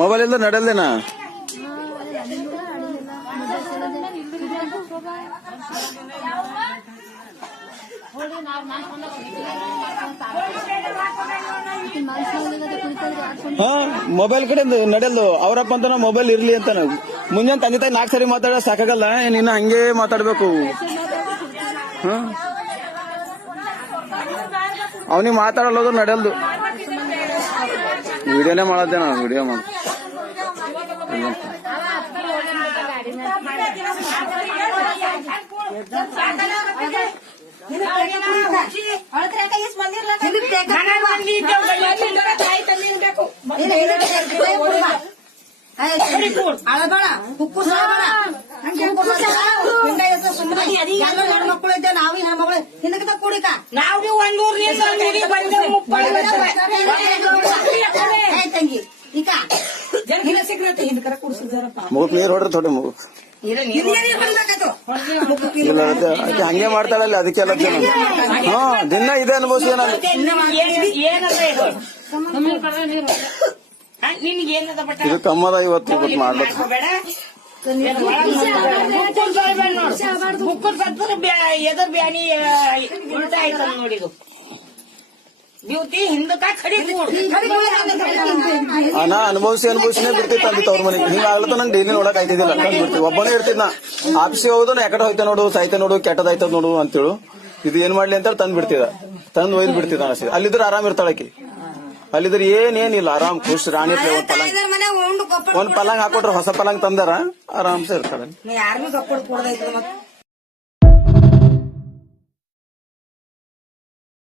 Mobile ಇಲ್ಲದ ನಡೆಯಲ್ದೇನಾ? ಹಾ, mobile ಕಡೆ ನಡೆಯಲ್ದು. ಅವ್ರಪ್ಪ ಅಂತ ಮೊಬೈಲ್ ಇರ್ಲಿ ಅಂತ ನಾವು ಮುಂಜಾನೆ ತಂದೆ ತಾಯಿ 4 ಸರಿ ಮಾತಾಡ ಸಾಕಾಗಲ್ಲ, ನೀನು ಹಂಗೆ ಮಾತಾಡ್ಬೇಕು. ಹ, ಅವನಿಗೆ ಮಾತಾಡಲ್ಲೋದು ನಡೆಯಲ್ದು. ವಿಡಿಯೋನೇ ಮಾಡತ್ತೆ, ನಾನು ವಿಡಿಯೋ ಮಾಡ ಅಳಬೇಡ, ಕುಕ್ಕು ಸಾಬೇಡ, ಮಕ್ಕಳು ಇದ್ದೆ ನಾವು ಹೆಣ್ಮಕ್ಳು ಹಿಂದಕ್ಕೆ ಕೂಡಿಕ ನಾವು ತಂಗಿ ಈಗ ಮುಖಕ್ ನೀರ್ ಹೊಡ್ರಿ ಥೋಡೆ ಮುಖ ಇಲ್ಲ ಹಂಗೆ ಮಾಡ್ತಾಳಲ್ಲ, ಅದಕ್ಕೆಲ್ಲ ಹಾ ದಿನ ಇದೆ ಅನುಭವಿಸಿದೆ ನಾನು. ಇದು ಕಮ್ಮದ ಇವತ್ತು ಮಾಡ್ಬೇಕು. ಎದರ್ ಬ್ಯಾನಿ ಉಲ್ಟಾ ಆಯ್ತ ನೋಡಿದು ನಾ ಅನುಭವಿಸಿನೇ ಬಿಡ್ತಿತ್ತು ಅಂದಿತ್ತು ಅವ್ರ ಮನೆಗೆ. ಹಿಂಗ ಆಗ್ಲತ್ತ ನಂಗೆ ಡೈಲಿ ನೋಡಕ್ ಆಯ್ತಿದ್ದಿಲ್ಲ, ಬಿಡ್ತೀವಿ. ಒಬ್ಬನೇ ಇರ್ತಿದ್ ನಾ ಆಫೀಸಿಗೆ ಹೋಗೋದು, ಯಾಕಡೆ ಹೋಯ್ತ ನೋಡು, ಸಾಯ್ತ ನೋಡು, ಕೆಟ್ಟದಾಯ್ತದ ನೋಡು ಅಂತೇಳು. ಇದು ಏನ್ ಮಾಡ್ಲಿ ಅಂತ ತಂದ್ ಬಿಡ್ತಿದ, ತಂದ್ ಒಯ್ದು ಬಿಡ್ತಿದ್ದ ಅನಿಸ್ತಿದ್. ಅಲ್ಲಿದ್ರೆ ಆರಾಮ್ ಇರ್ತಾಳಕಿ, ಅಲ್ಲಿದ್ರೆ ಏನೇನಿಲ್ಲ, ಆರಾಮ್ ಖುಷ್ ರಾಣಿ. ಒಂದ್ ಪಲಂಗ್ ಹಾಕೊಟ್ರೆ, ಹೊಸ ಪಲಂಗ್ ತಂದಾರ, ಆರಾಮ್ಸೆ ಇರ್ತಾಳೆ. ಯಾರಿಗೂ ಗಪ್ಪಡ್ ಕೊಡದೈತೆ.